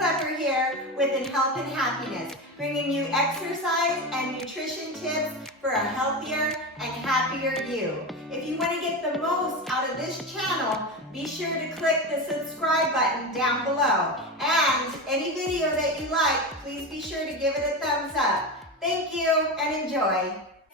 Clever here with Health and Happiness, bringing you exercise and nutrition tips for a healthier and happier you. If you want to get the most out of this channel, be sure to click the subscribe button down below. And any video that you like, please be sure to give it a thumbs up. Thank you and enjoy.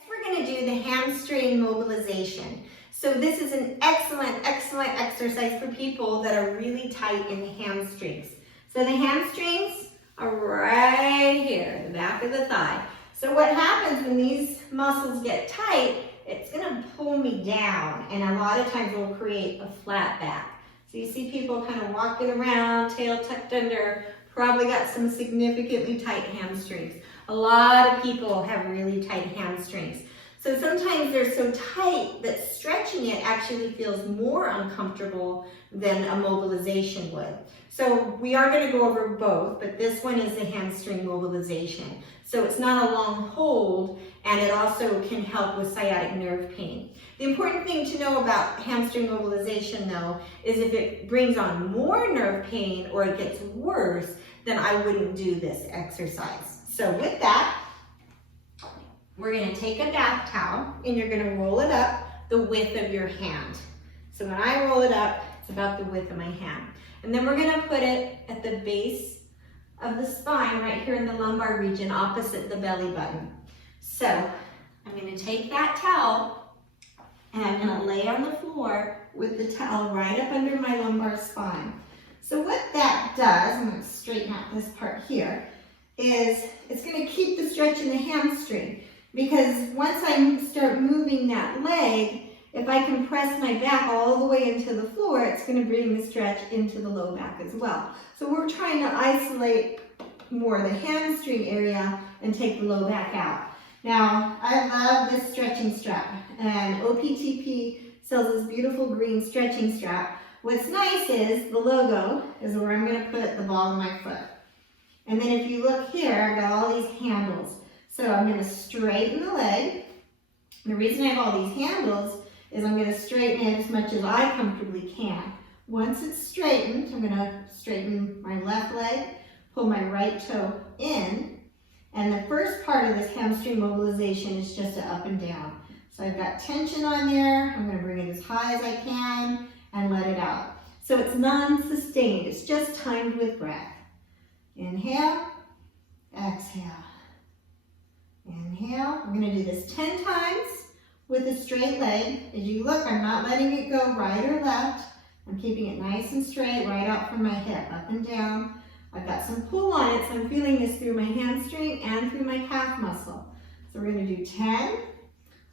We're going to do the hamstring mobilization. So this is an excellent exercise for people that are really tight in the hamstrings. So the hamstrings are right here, the back of the thigh. So what happens when these muscles get tight, it's going to pull me down, and a lot of times it will create a flat back. So you see people kind of walking around, tail tucked under, probably got some significantly tight hamstrings. A lot of people have really tight hamstrings. So sometimes they're so tight that stretching it actually feels more uncomfortable than a mobilization would. So we are going to go over both, but this one is the hamstring mobilization. So it's not a long hold, and it also can help with sciatic nerve pain. The important thing to know about hamstring mobilization, though, is if it brings on more nerve pain or it gets worse, then I wouldn't do this exercise. So with that, we're going to take a bath towel and you're going to roll it up the width of your hand. So when I roll it up, it's about the width of my hand. And then we're going to put it at the base of the spine right here in the lumbar region opposite the belly button. So I'm going to take that towel and I'm going to lay on the floor with the towel right up under my lumbar spine. So what that does, I'm going to straighten out this part here, is it's going to keep the stretch in the hamstring. Because once I start moving that leg, if I can press my back all the way into the floor, it's going to bring the stretch into the low back as well. So we're trying to isolate more the hamstring area and take the low back out. Now, I love this stretching strap, and OPTP sells this beautiful green stretching strap. What's nice is the logo is where I'm going to put the ball of my foot. And then if you look here, I've got all these handles. So I'm going to straighten the leg. The reason I have all these handles is I'm going to straighten it as much as I comfortably can. Once it's straightened, I'm going to straighten my left leg, pull my right toe in, and the first part of this hamstring mobilization is just an up and down. So I've got tension on there. I'm going to bring it as high as I can and let it out. So it's non-sustained. It's just timed with breath. Inhale, exhale. Inhale. I'm going to do this 10 times with a straight leg. As you look, I'm not letting it go right or left. I'm keeping it nice and straight right out from my hip, up and down. I've got some pull on it, so I'm feeling this through my hamstring and through my calf muscle. So we're going to do 10.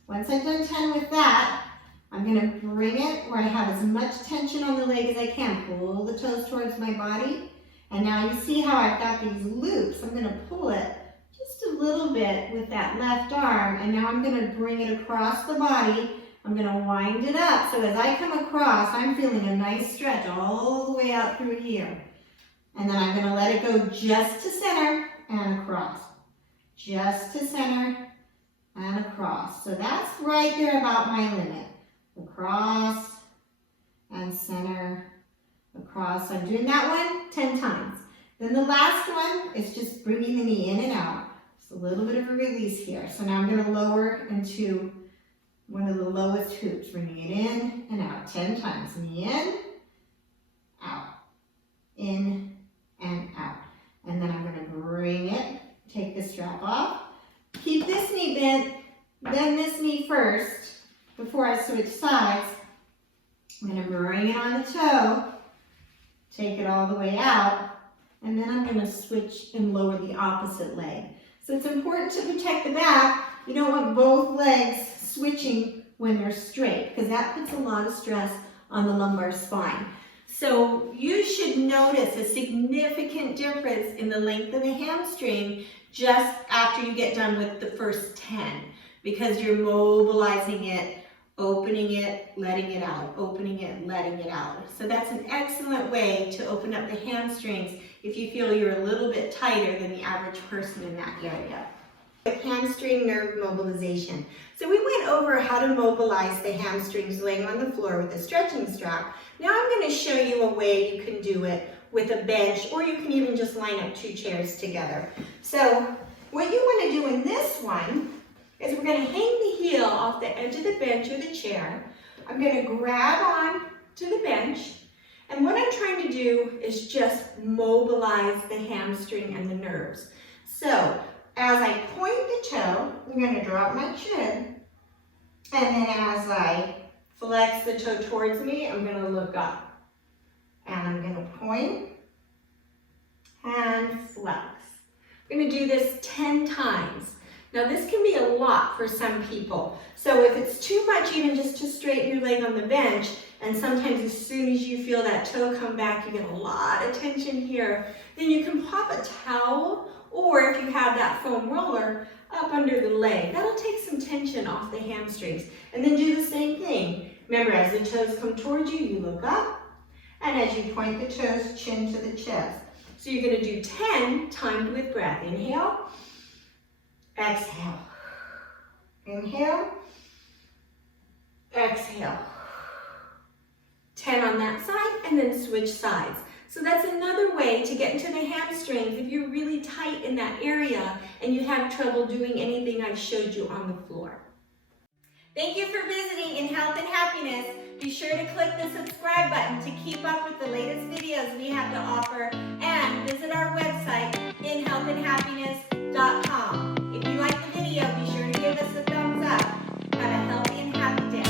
Once I've done 10 with that, I'm going to bring it where I have as much tension on the leg as I can. Pull the toes towards my body. And now you see how I've got these loops. I'm going to pull it just a little bit with that left arm, and now I'm going to bring it across the body. I'm going to wind it up, so as I come across, I'm feeling a nice stretch all the way out through here. And then I'm going to let it go just to center and across. Just to center and across. So that's right there about my limit. Across and center, across. So I'm doing that one 10 times. Then the last one is just bringing the knee in and out. Just a little bit of a release here. So now I'm going to lower into one of the lowest hoops, bringing it in and out 10 times. Knee in, out, in, and out. And then I'm going to bring it, take the strap off. Keep this knee bent, then this knee first before I switch sides. I'm going to bring it on the toe, take it all the way out. And then I'm going to switch and lower the opposite leg. So it's important to protect the back. You don't want both legs switching when they're straight, because that puts a lot of stress on the lumbar spine. So you should notice a significant difference in the length of the hamstring just after you get done with the first 10, because you're mobilizing it, opening it, letting it out, opening it, letting it out. So that's an excellent way to open up the hamstrings if you feel you're a little bit tighter than the average person in that area. Hamstring nerve mobilization. So we went over how to mobilize the hamstrings laying on the floor with a stretching strap. Now I'm going to show you a way you can do it with a bench, or you can even just line up 2 chairs together. So what you want to do in this one is we're going to hang the heel off the edge of the bench or the chair. I'm going to grab on to the bench, and what I'm trying to do is just mobilize the hamstring and the nerves. So as I point the toe, I'm going to drop my chin, and then as I flex the toe towards me, I'm going to look up. And I'm going to point and flex. I'm going to do this 10 times. Now this can be a lot for some people. So if it's too much even just to straighten your leg on the bench, and sometimes as soon as you feel that toe come back, you get a lot of tension here, then you can pop a towel, or if you have that foam roller, up under the leg. That'll take some tension off the hamstrings. And then do the same thing. Remember, as the toes come towards you, you look up, and as you point the toes, chin to the chest. So you're going to do 10 timed with breath. Inhale, exhale, inhale, exhale. 10 on that side, and then switch sides. So that's another way to get into the hamstrings if you're really tight in that area and you have trouble doing anything I showed you on the floor. Thank you for visiting In Health and Happiness. Be sure to click the subscribe button to keep up with the latest videos we have to offer, and visit our website, inhealthandhappiness.com. If you like the video, be sure to give us a thumbs up. Have a healthy and happy day.